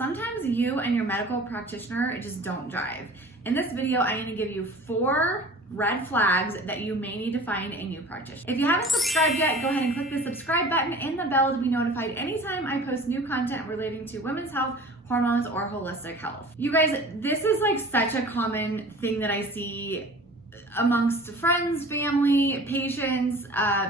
Sometimes you and your medical practitioner just don't jive. In this video, I'm going to give you 4 red flags that you may need to find a new practitioner. If you haven't subscribed yet, go ahead and click the subscribe button and the bell to be notified anytime I post new content relating to women's health, hormones, or holistic health. You guys, this is like such a common thing that I see amongst friends, family, patients,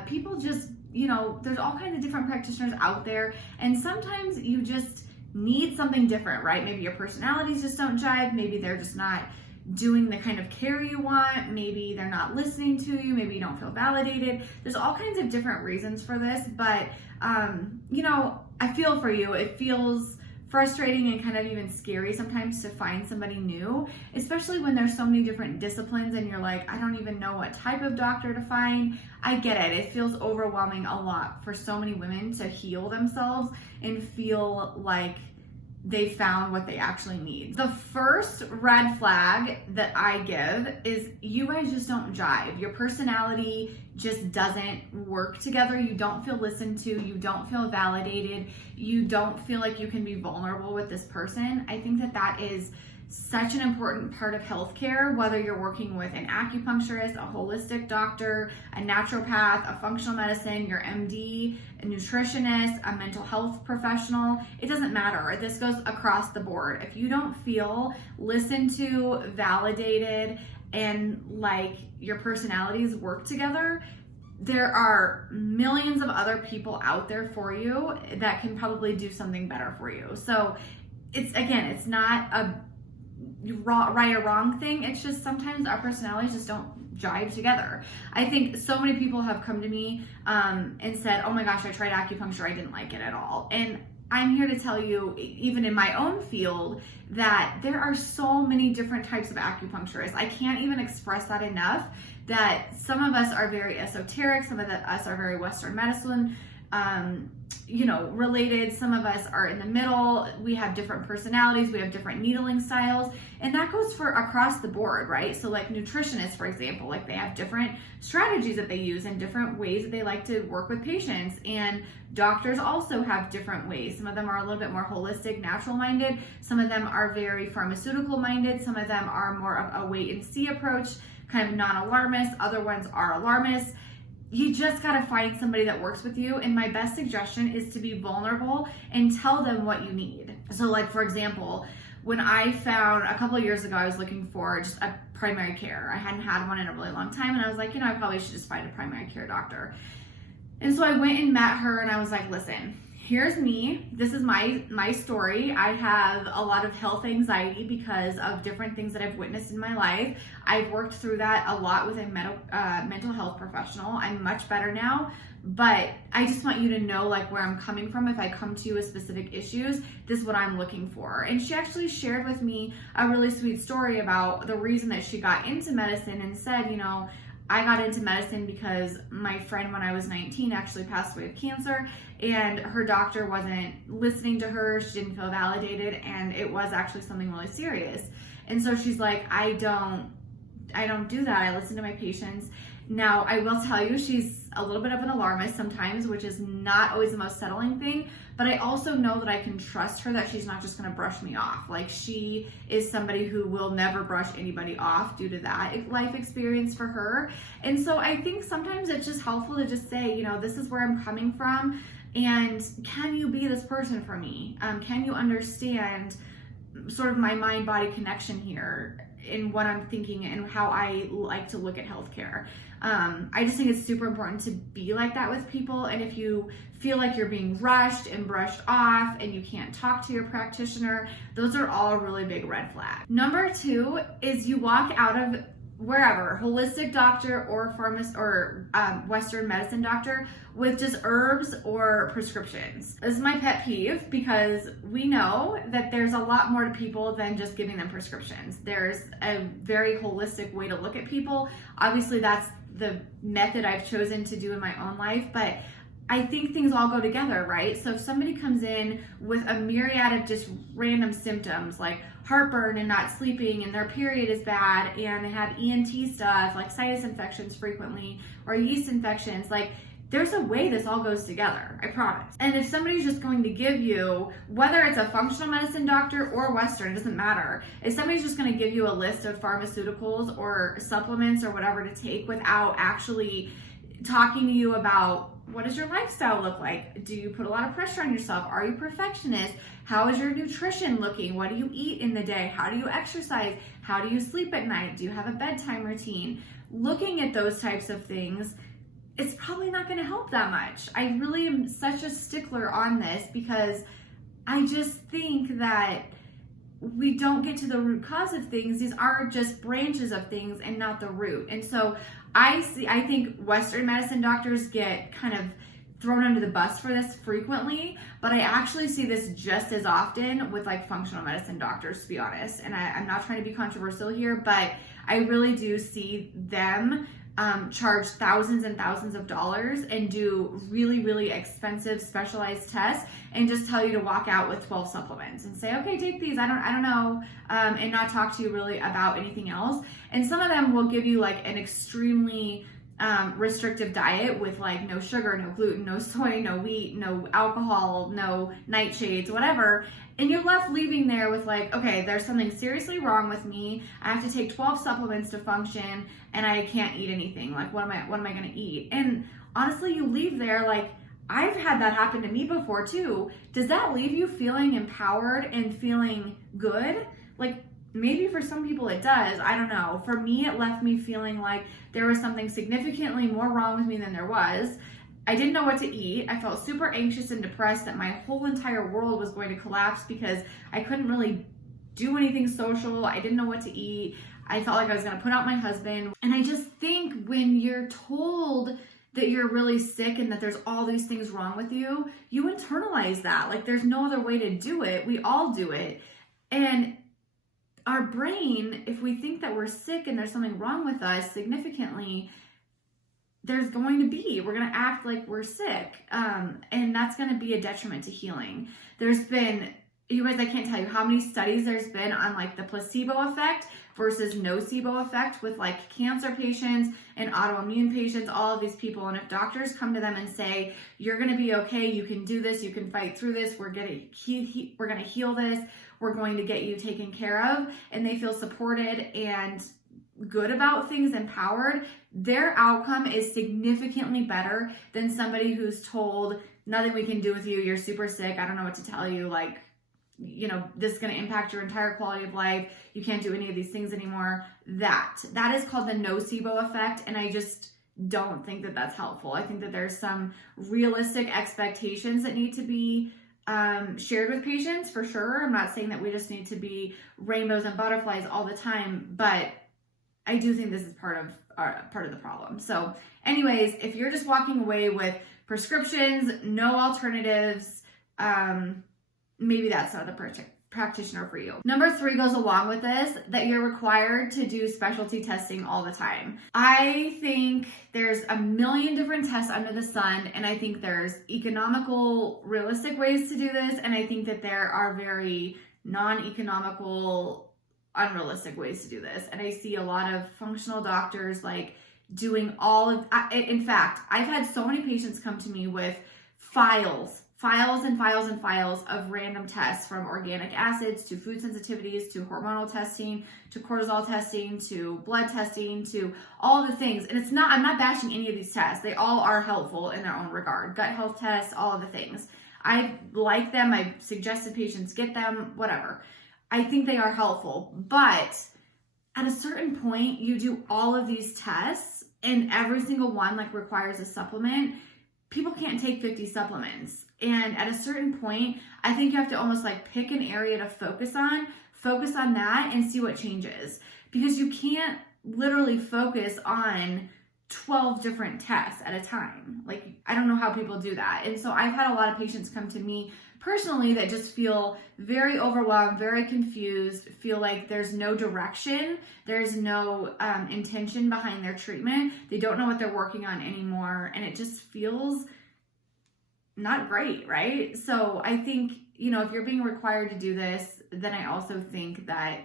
people just, there's all kinds of different practitioners out there, and sometimes you just need something different, right? Maybe your personalities just don't jive, maybe they're just not doing the kind of care you want, maybe they're not listening to you, maybe you don't feel validated. There's all kinds of different reasons for this, but I feel for you. It feels frustrating and kind of even scary sometimes to find somebody new, especially when there's so many different disciplines and you're like, I don't even know what type of doctor to find. I get it. It feels overwhelming a lot for so many women to heal themselves and feel like they found what they actually need. The first red flag that I give is you guys just don't jive. Your personality just doesn't work together. You don't feel listened to. You don't feel validated. You don't feel like you can be vulnerable with this person. I think that is such an important part of healthcare, whether you're working with an acupuncturist, a holistic doctor, a naturopath, a functional medicine, your MD, a nutritionist, a mental health professional. It doesn't matter. This goes across the board. If you don't feel listened to, validated, and like your personalities work together, there are millions of other people out there for you that can probably do something better for you. So it's not a right or wrong thing. It's just sometimes our personalities just don't jive together. I think so many people have come to me and said, oh my gosh, I tried acupuncture, I didn't like it at all. And I'm here to tell you, even in my own field, that there are so many different types of acupuncturists. I can't even express that enough, that some of us are very esoteric, some of us are very Western medicine related. Some of us are in the middle. We have different personalities. We have different needling styles, and that goes for across the board, right? So like nutritionists, for example, like they have different strategies that they use and different ways that they like to work with patients. And doctors also have different ways. Some of them are a little bit more holistic, natural minded. Some of them are very pharmaceutical minded. Some of them are more of a wait and see approach, kind of non-alarmist. Other ones are alarmist. You just gotta find somebody that works with you. And my best suggestion is to be vulnerable and tell them what you need. So like, for example, when I found a couple of years ago, I was looking for just a primary care. I hadn't had one in a really long time. And I was like, I probably should just find a primary care doctor. And so I went and met her and I was like, listen, here's me. This is my story. I have a lot of health anxiety because of different things that I've witnessed in my life. I've worked through that a lot with a mental health professional. I'm much better now, but I just want you to know like where I'm coming from. If I come to you with specific issues, this is what I'm looking for. And she actually shared with me a really sweet story about the reason that she got into medicine and said, I got into medicine because my friend when I was 19 actually passed away of cancer, and her doctor wasn't listening to her. She didn't feel validated, and it was actually something really serious. And so she's like, I don't do that. I listen to my patients. Now, I will tell you, she's a little bit of an alarmist sometimes, which is not always the most settling thing, but I also know that I can trust her, that she's not just gonna brush me off. Like, she is somebody who will never brush anybody off due to that life experience for her. And so I think sometimes it's just helpful to just say, this is where I'm coming from, and can you be this person for me? Can you understand sort of my mind-body connection here in what I'm thinking and how I like to look at healthcare? I just think it's super important to be like that with people. And if you feel like you're being rushed and brushed off and you can't talk to your practitioner, those are all really big red flags. Number 2 is you walk out of wherever, holistic doctor or pharmacist or Western medicine doctor, with just herbs or prescriptions. This is my pet peeve because we know that there's a lot more to people than just giving them prescriptions. There's a very holistic way to look at people. Obviously, that's the method I've chosen to do in my own life, but I think things all go together, right? So if somebody comes in with a myriad of just random symptoms like heartburn and not sleeping, and their period is bad, and they have ENT stuff like sinus infections frequently or yeast infections, like there's a way this all goes together, I promise. And if somebody's just going to give you, whether it's a functional medicine doctor or Western, it doesn't matter. If somebody's just going to give you a list of pharmaceuticals or supplements or whatever to take without actually talking to you about, what does your lifestyle look like? Do you put a lot of pressure on yourself? Are you perfectionist? How is your nutrition looking? What do you eat in the day? How do you exercise? How do you sleep at night? Do you have a bedtime routine? Looking at those types of things, it's probably not going to help that much. I really am such a stickler on this because I just think that we don't get to the root cause of things. These are just branches of things and not the root. And so I think Western medicine doctors get kind of thrown under the bus for this frequently, but I actually see this just as often with like functional medicine doctors, to be honest. And I'm not trying to be controversial here, but I really do see them charge thousands and thousands of dollars and do really, really expensive specialized tests and just tell you to walk out with 12 supplements and say, okay, take these. I don't know, and not talk to you really about anything else. And some of them will give you like an extremely restrictive diet with like no sugar, no gluten, no soy, no wheat, no alcohol, no nightshades, whatever. And you're left leaving there with like, okay, there's something seriously wrong with me. I have to take 12 supplements to function and I can't eat anything. Like, what am I going to eat? And honestly, you leave there like, I've had that happen to me before too. Does that leave you feeling empowered and feeling good? Like, maybe for some people it does. I don't know. For me, it left me feeling like there was something significantly more wrong with me than there was. I didn't know what to eat. I felt super anxious and depressed that my whole entire world was going to collapse because I couldn't really do anything social. I didn't know what to eat. I felt like I was going to put out my husband. And I just think when you're told that you're really sick and that there's all these things wrong with you, you internalize that. Like, there's no other way to do it. We all do it. And our brain, if we think that we're sick and there's something wrong with us significantly, we're going to act like we're sick. And that's going to be a detriment to healing. There's been, you guys, I can't tell you how many studies there's been on like the placebo effect versus nocebo effect with like cancer patients and autoimmune patients, all of these people. And if doctors come to them and say, you're going to be okay, you can do this, you can fight through this, we're going to heal this, we're going to get you taken care of, and they feel supported and good about things, empowered, their outcome is significantly better than somebody who's told, nothing we can do with you, you're super sick, I don't know what to tell you, like, you know, this is going to impact your entire quality of life, you can't do any of these things anymore. That is called the nocebo effect, and I just don't think that that's helpful. I think that there's some realistic expectations that need to be shared with patients, for sure. I'm not saying that we just need to be rainbows and butterflies all the time, but I do think this is part of the problem. So anyways, if you're just walking away with prescriptions, no alternatives, maybe that's not the practitioner for you. Number 3 goes along with this, that you're required to do specialty testing all the time. I think there's a million different tests under the sun, and I think there's economical, realistic ways to do this, and I think that there are very non-economical, unrealistic ways to do this. And I see a lot of functional doctors like doing in fact, I've had so many patients come to me with files and files of random tests, from organic acids to food sensitivities to hormonal testing to cortisol testing to blood testing to all the things. And I'm not bashing any of these tests. They all are helpful in their own regard. Gut health tests, all of the things. I like them. I suggested patients get them, whatever. I think they are helpful. But at a certain point, you do all of these tests and every single one like requires a supplement. People can't take 50 supplements. And at a certain point, I think you have to almost like pick an area to focus on that and see what changes. Because you can't literally focus on 12 different tests at a time. Like, I don't know how people do that. And so I've had a lot of patients come to me personally that just feel very overwhelmed, very confused, feel like there's no direction, there's no intention behind their treatment. They don't know what they're working on anymore. And it just feels not great, right? So I think, if you're being required to do this, then I also think that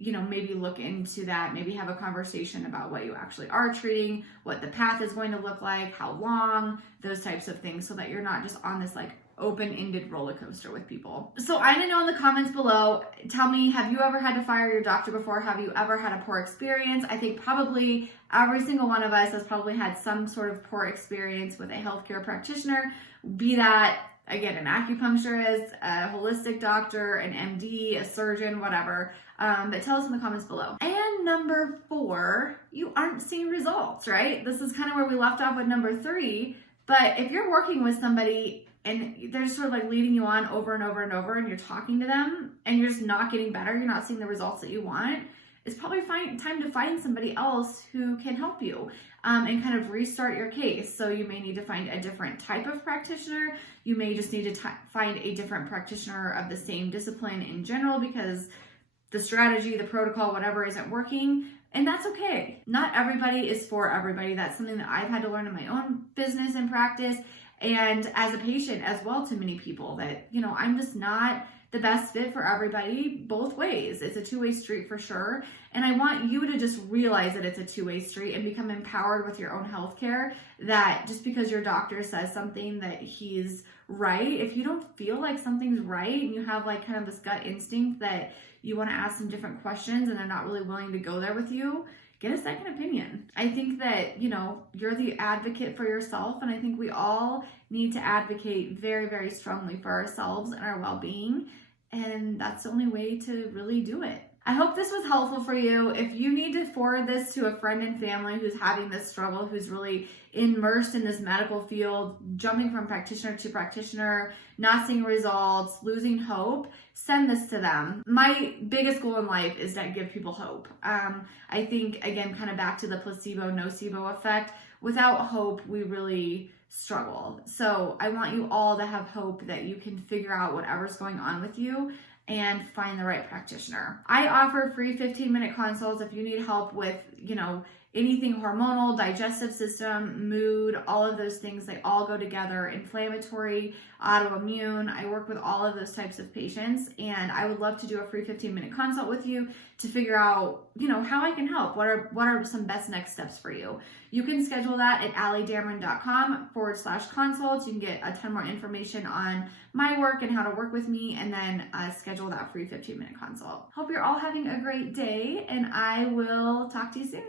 maybe look into that, maybe have a conversation about what you actually are treating, what the path is going to look like, how long, those types of things, so that you're not just on this like open-ended roller coaster with people. So I want to know in the comments below, tell me, have you ever had to fire your doctor before? Have you ever had a poor experience? I think probably every single one of us has probably had some sort of poor experience with a healthcare practitioner, be that, again, an acupuncturist, a holistic doctor, an MD, a surgeon, whatever. But tell us in the comments below. And number 4, you aren't seeing results, right? This is kind of where we left off with number 3. But if you're working with somebody and they're just sort of like leading you on over and over and over, and you're talking to them and you're just not getting better, you're not seeing the results that you want, it's probably time to find somebody else who can help you and kind of restart your case. So you may need to find a different type of practitioner. You may just need to find a different practitioner of the same discipline in general because the strategy, the protocol, whatever isn't working. And that's okay. Not everybody is for everybody. That's something that I've had to learn in my own business and practice, and as a patient as well, to many people, that, I'm just not the best fit for everybody both ways. It's a two-way street for sure. And I want you to just realize that it's a two-way street and become empowered with your own healthcare, that just because your doctor says something that he's right, if you don't feel like something's right and you have like kind of this gut instinct that you want to ask some different questions and they're not really willing to go there with you, get a second opinion. I think that, you're the advocate for yourself, and I think we all need to advocate very, very strongly for ourselves and our well-being, and that's the only way to really do it. I hope this was helpful for you. If you need to forward this to a friend and family who's having this struggle, who's really immersed in this medical field, jumping from practitioner to practitioner, not seeing results, losing hope, send this to them. My biggest goal in life is to give people hope. I think, again, kind of back to the placebo, nocebo effect, without hope, we really struggle. So I want you all to have hope that you can figure out whatever's going on with you and find the right practitioner. I offer free 15-minute consults if you need help with, anything hormonal, digestive system, mood, all of those things. They all go together. Inflammatory, autoimmune. I work with all of those types of patients, and I would love to do a free 15-minute consult with you to figure out, how I can help. What are some best next steps for you? You can schedule that at alliedamron.com/consults. You can get a ton more information on my work and how to work with me, and then schedule that free 15-minute consult. Hope you're all having a great day, and I will talk to you soon.